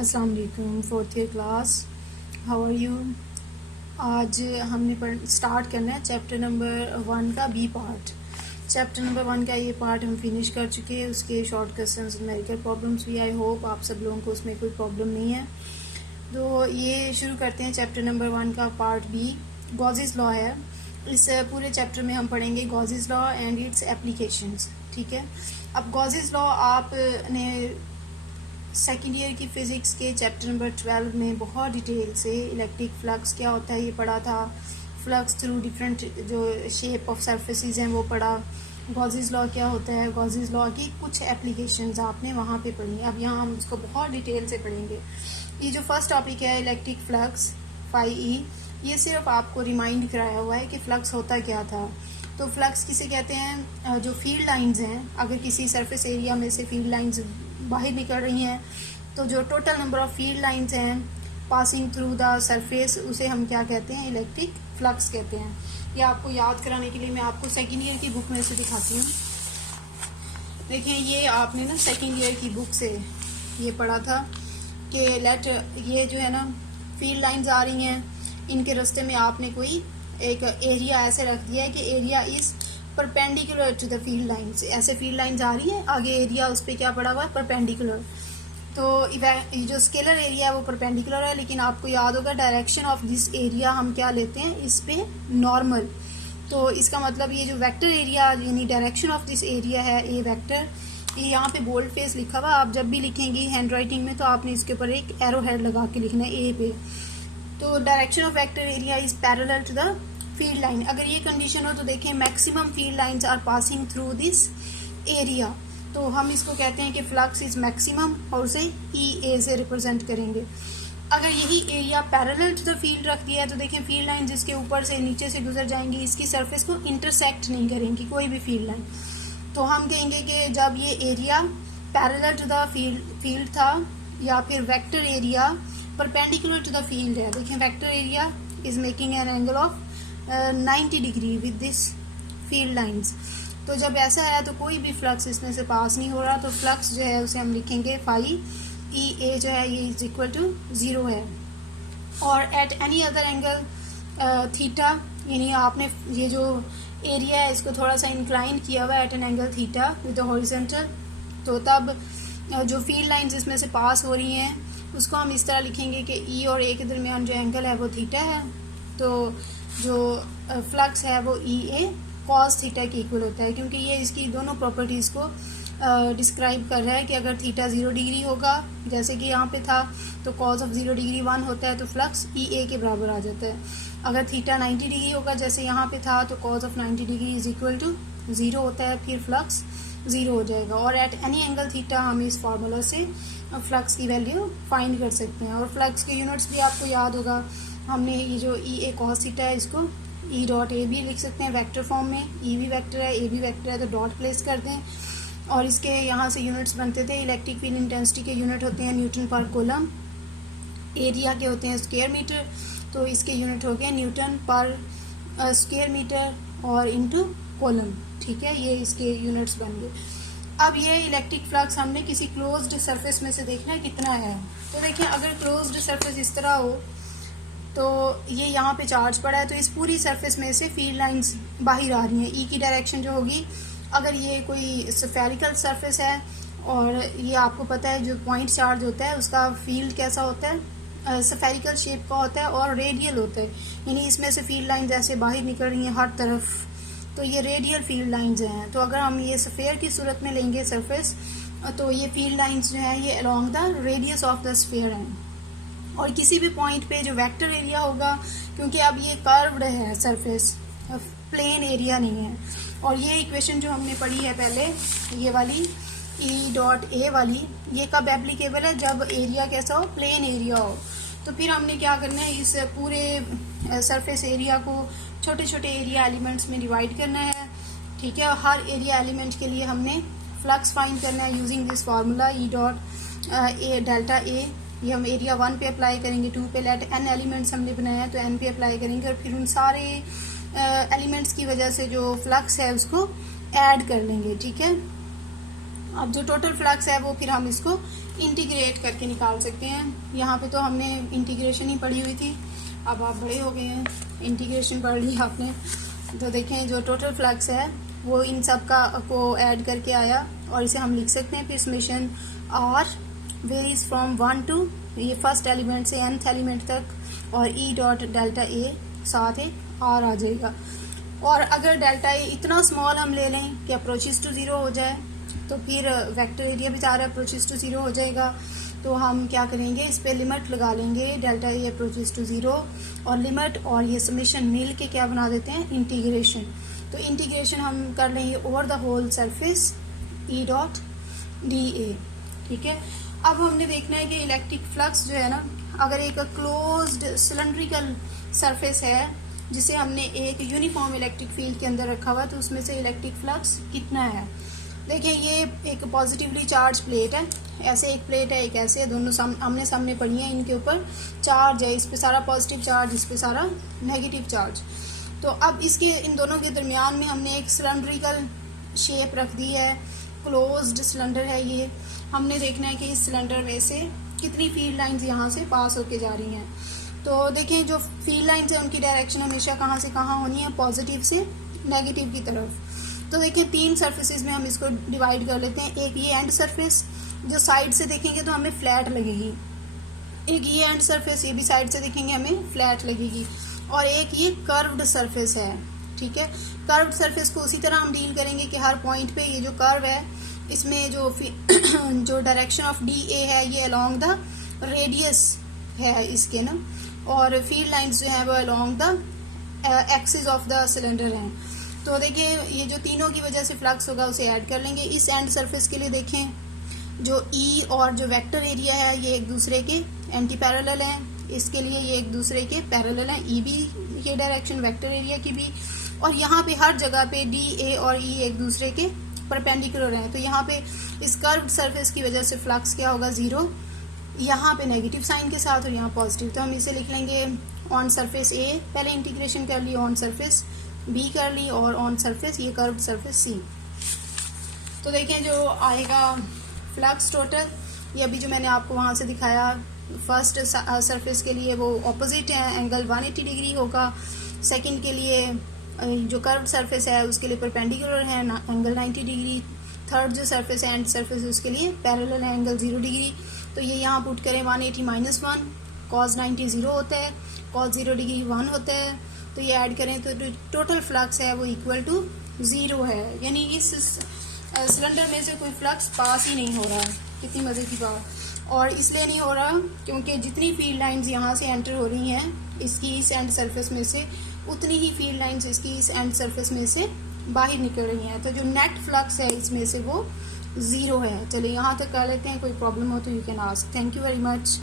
अस्सलाम वालेकुम, fourth year class, how are you. आज हमने स्टार्ट करना है चैप्टर नंबर 1 का बी पार्ट। चैप्टर नंबर 1 का ये पार्ट हम फिनिश कर चुके हैं। उसके शॉर्ट क्वेश्चंस, न्यूमेरिकल प्रॉब्लम्स भी, आई होप आप सब लोगों को उसमें कोई प्रॉब्लम नहीं है। तो ये शुरू करते हैं चैप्टर नंबर 1 का पार्ट बी। गॉसेस लॉ है। इस पूरे चैप्टर में हम पढ़ेंगे Gauss's law and it's applications. ठीक है, अब गॉसेस लॉ आपने सेकेंड ईयर की फ़िज़िक्स के चैप्टर नंबर 12 में बहुत डिटेल से इलेक्ट्रिक फ्लक्स क्या होता है ये पढ़ा था। फ्लक्स थ्रू डिफरेंट जो शेप ऑफ सरफेसेस हैं वो पढ़ा। गॉसेस लॉ क्या होता है, गॉसेस लॉ की कुछ एप्लीकेशंस आपने वहाँ पे पढ़ी। अब यहाँ हम इसको बहुत डिटेल से पढ़ेंगे। ये जो फर्स्ट टॉपिक है इलेक्ट्रिक फ्लक्स फाई ई, ये सिर्फ आपको रिमाइंड कराया हुआ है कि फ्लक्स होता क्या था। तो फ्लक्स किसे कहते हैं, जो फील्ड लाइंस हैं, अगर किसी सरफेस एरिया में से फील्ड लाइंस बाहर निकल रही हैं तो जो total number of field lines हैं पासिंग थ्रू द सरफेस, उसे हम क्या कहते हैं, इलेक्ट्रिक फ्लक्स कहते हैं। ये आपको याद कराने के लिए मैं आपको सेकेंड ईयर की बुक में से दिखाती हूँ। देखिए, ये आपने ना सेकेंड ईयर की बुक से ये पढ़ा था कि ये जो है ना फील्ड लाइंस आ रही हैं, इनके रास्ते में आपने कोई एक एरिया ऐसे रख दिया है कि area is perpendicular to the field lines. ऐसे फील्ड लाइंस आ रही है, आगे एरिया उस पर क्या पड़ा हुआ है, परपेंडिकुलर। तो जो स्केलर एरिया है वो परपेंडिकुलर है, लेकिन आपको याद होगा डायरेक्शन ऑफ दिस एरिया हम क्या लेते हैं, इस पे नॉर्मल। तो इसका मतलब ये जो वेक्टर एरिया यानी डायरेक्शन ऑफ दिस एरिया है ए वेक्टर, ये यहाँ पे बोल्ड फेस लिखा हुआ। आप जब भी लिखेंगी हैंड राइटिंग में तो आपने इसके ऊपर एक एरो हेड लगा के लिखना है ए पे। तो direction of vector area is parallel to the field line. अगर ये कंडीशन हो तो देखें maximum field lines are passing through this area, तो हम इसको कहते हैं कि फ्लक्स इज मैक्सिमम और उसे ई ए से रिप्रेजेंट करेंगे। अगर यही area parallel to the field रख दिया है तो देखें फील्ड लाइन जिसके ऊपर से नीचे से गुजर जाएंगी, इसकी सरफेस को इंटरसेक्ट नहीं करेंगी कोई भी फील्ड लाइन। तो हम कहेंगे कि जब ये area parallel to the field था या फिर vector area perpendicular to the field है। देखें vector area is making an angle of 90 degree with this field lines. तो जब ऐसा है तो कोई भी फ्लक्स इसमें से पास नहीं हो रहा, तो फ्लक्स जो है उसे हम लिखेंगे फाई ई ए जो है ये इज इक्वल टू 0 है। और at any other angle theta, यानी आपने ये जो एरिया है इसको थोड़ा सा इंक्लाइन किया हुआ है at an angle theta with the horizontal, तो तब जो फील्ड लाइंस इसमें से पास हो रही हैं उसको हम इस तरह लिखेंगे कि ई और ए के दरमियान जो एंगल है वो थीटा है। तो जो फ्लक्स है वो ई ए कॉस थीटा के इक्वल होता है, क्योंकि ये इसकी दोनों प्रॉपर्टीज़ को डिस्क्राइब कर रहा है कि अगर थीटा 0 डिग्री होगा जैसे कि यहाँ पे था तो कॉस ऑफ 0 डिग्री 1 होता है, तो फ्लक्स ई ए के बराबर आ जाता है। अगर थीटा 90 डिग्री होगा जैसे यहाँ पे था तो cos of 90 degree is equal to 0 होता है, फिर फ्लक्स 0 हो जाएगा। और एट एनी एंगल थीटा हम इस फार्मूला से फ्लक्स की वैल्यू फाइंड कर सकते हैं। और फ्लक्स के यूनिट्स भी आपको याद होगा, हमने ये जो ई ए कॉस थीटा है इसको ई डॉट ए भी लिख सकते हैं वेक्टर फॉर्म में। ई भी वेक्टर है, ए भी वेक्टर है, तो डॉट प्लेस कर दें। और इसके यहाँ से यूनिट्स बनते थे, इलेक्ट्रिक फील्ड इंटेंसिटी के यूनिट होते हैं न्यूटन पर कूलम, एरिया के होते हैं स्क्वायर मीटर, तो इसके यूनिट हो गए न्यूटन पर स्क्वायर मीटर और इनटू कूलम। ठीक है, ये इसके यूनिट्स बन गए। अब ये इलेक्ट्रिक फ्लक्स हमने किसी क्लोज्ड सरफेस में से देखना है कितना है। तो देखिए अगर क्लोज्ड सरफेस इस तरह हो तो ये यहाँ पे चार्ज पड़ा है, तो इस पूरी सरफेस में से फील्ड लाइंस बाहर आ रही हैं। ई की डायरेक्शन जो होगी, अगर ये कोई स्फेरिकल सरफेस है और ये आपको पता है जो पॉइंट चार्ज होता है उसका फील्ड कैसा होता है, स्फेरिकल शेप का होता है और रेडियल होता है, यानी इसमें से फील्ड लाइंस ऐसे बाहर निकल रही हैं हर तरफ, तो ये रेडियल फील्ड लाइंस हैं। तो अगर हम ये स्फेयर की सूरत में लेंगे सरफेस, तो ये फील्ड लाइंस जो है ये along the radius of the sphere हैं। और किसी भी पॉइंट पे जो वेक्टर एरिया होगा, क्योंकि अब ये कर्व्ड है सरफेस, प्लेन एरिया नहीं है। और ये इक्वेशन जो हमने पढ़ी है पहले, ये वाली ई डॉट ए वाली, ये कब एप्लीकेबल है, जब एरिया कैसा हो, प्लेन एरिया हो। तो फिर हमने क्या करना है, इस पूरे सरफेस एरिया को छोटे छोटे एरिया एलिमेंट्स में डिवाइड करना है। ठीक है, और हर एरिया एलिमेंट के लिए हमने फ्लक्स फाइंड करना है using this formula E dot A delta A. ये हम एरिया 1 पे अप्लाई करेंगे, 2 पे, लेट एन एलिमेंट्स हमने बनाया है तो एन पे अप्लाई करेंगे, और फिर उन सारे एलिमेंट्स की वजह से जो फ्लक्स है उसको ऐड कर लेंगे। ठीक है, अब जो टोटल फ्लक्स है वो फिर हम इसको इंटीग्रेट करके निकाल सकते हैं। यहाँ पे तो हमने इंटीग्रेशन ही पढ़ी हुई थी, अब आप बड़े हो गए हैं, इंटीग्रेशन पढ़ ली आपने। तो देखें जो टोटल फ्लक्स है वो इन सब का को ऐड करके आया और इसे हम लिख सकते हैं फिर summation r varies from 1 to ये फर्स्ट एलिमेंट से nth एलिमेंट तक और ई डॉट डेल्टा ए साथ एक आर आ जाएगा। और अगर डेल्टा ए इतना स्मॉल हम ले लें कि अप्रोचेस टू ज़ीरो हो जाए तो फिर वेक्टर एरिया भी सारा अप्रोचेस टू ज़ीरो हो जाएगा। तो हम क्या करेंगे, इस पे लिमिट लगा लेंगे delta a approaches to zero और लिमिट और ये समेशन मिल के क्या बना देते हैं, इंटीग्रेशन। तो इंटीग्रेशन हम कर लेंगे over the whole surface E dot D A. ठीक है, अब हमने देखना है कि इलेक्ट्रिक फ्लक्स जो है ना, अगर एक क्लोज्ड सिलेंड्रिकल सरफेस है जिसे हमने एक यूनिफॉर्म इलेक्ट्रिक फील्ड के अंदर रखा हुआ, तो उसमें से इलेक्ट्रिक फ्लक्स कितना है। देखिए ये एक पॉजिटिवली चार्ज प्लेट है, ऐसे एक प्लेट है एक ऐसे, दोनों आमने सामने पड़ी हैं, इनके ऊपर चार्ज है, इस पे सारा पॉजिटिव चार्ज, इस पे सारा नेगेटिव चार्ज। तो अब इसके इन दोनों के दरमियान में हमने एक सिलेंड्रिकल शेप रख दी है, क्लोज्ड सिलेंडर है ये। हमने देखना है कि इस सिलेंडर में से कितनी फील्ड लाइंस यहाँ से पास होके जा रही हैं। तो देखें जो फील्ड लाइंस है उनकी डायरेक्शन हमेशा कहाँ से कहाँ होनी है, पॉजिटिव से नेगेटिव की तरफ। तो देखिए तीन सरफेसेस में हम इसको डिवाइड कर लेते हैं। एक ये एंड सरफेस जो साइड से देखेंगे तो हमें फ्लैट लगेगी, एक ये एंड सरफेस ये भी साइड से देखेंगे हमें फ्लैट लगेगी, और एक ये कर्व्ड सरफेस है। ठीक है, कर्व्ड सरफेस को उसी तरह हम डील करेंगे कि हर पॉइंट पे ये जो कर्व है इसमें जो डायरेक्शन ऑफ डी ए है ये अलोंग द रेडियस है इसके ना, और फील्ड लाइंस जो है वो along the axis of the cylinder हैं। तो देखिए ये जो तीनों की वजह से फ्लक्स होगा उसे ऐड कर लेंगे। इस एंड सरफेस के लिए देखें जो ई और जो वेक्टर एरिया है ये एक दूसरे के एंटी पैरेलल हैं, इसके लिए ये एक दूसरे के पैरेलल हैं, ई भी ये डायरेक्शन वेक्टर एरिया की भी, और यहाँ पे हर जगह पे डी ए और ई एक दूसरे के परपेंडिकुलर हैं। तो यहाँ पे इस कर्व्ड सरफेस की वजह से फ्लक्स क्या होगा, ज़ीरो, यहाँ पे नेगेटिव साइन के साथ और यहाँ पॉजिटिव। तो हम इसे लिख लेंगे ऑन सरफेस ए, पहले इंटीग्रेशन कर ली, ऑन सरफेस बी कर ली, और ऑन सरफेस ये कर्व्ड सरफेस सी। तो देखें जो आएगा फ्लक्स टोटल, ये अभी जो मैंने आपको वहाँ से दिखाया फर्स्ट सरफेस के लिए वो ऑपोजिट है, एंगल 180 डिग्री होगा। सेकंड के लिए जो कर्व्ड सरफेस है उसके लिए परपेंडिकुलर है, एंगल 90 डिग्री। थर्ड जो सरफेस है एंड सरफेस उसके लिए पैरेलल है, एंगल 0 डिग्री। तो ये यहाँ पुट करें 180 - 1, cos 90 0 होता है, cos 0 डिग्री 1 होता है। तो ये ऐड करें तो टोटल फ्लक्स है वो इक्वल टू 0 है, यानी इस सिलेंडर में से कोई फ्लक्स पास ही नहीं हो रहा है। कितनी मज़े की बात। और इसलिए नहीं हो रहा क्योंकि जितनी फील्ड लाइंस यहाँ से एंटर हो रही हैं इसकी इस एंड सरफेस में से, उतनी ही फील्ड लाइंस इसकी इस एंड सरफेस में से बाहर निकल रही हैं। तो जो नेट फ्लक्स है इसमें से वो 0 है। चलिए यहाँ तक कर लेते हैं, कोई प्रॉब्लम हो तो you can ask. Thank you very much.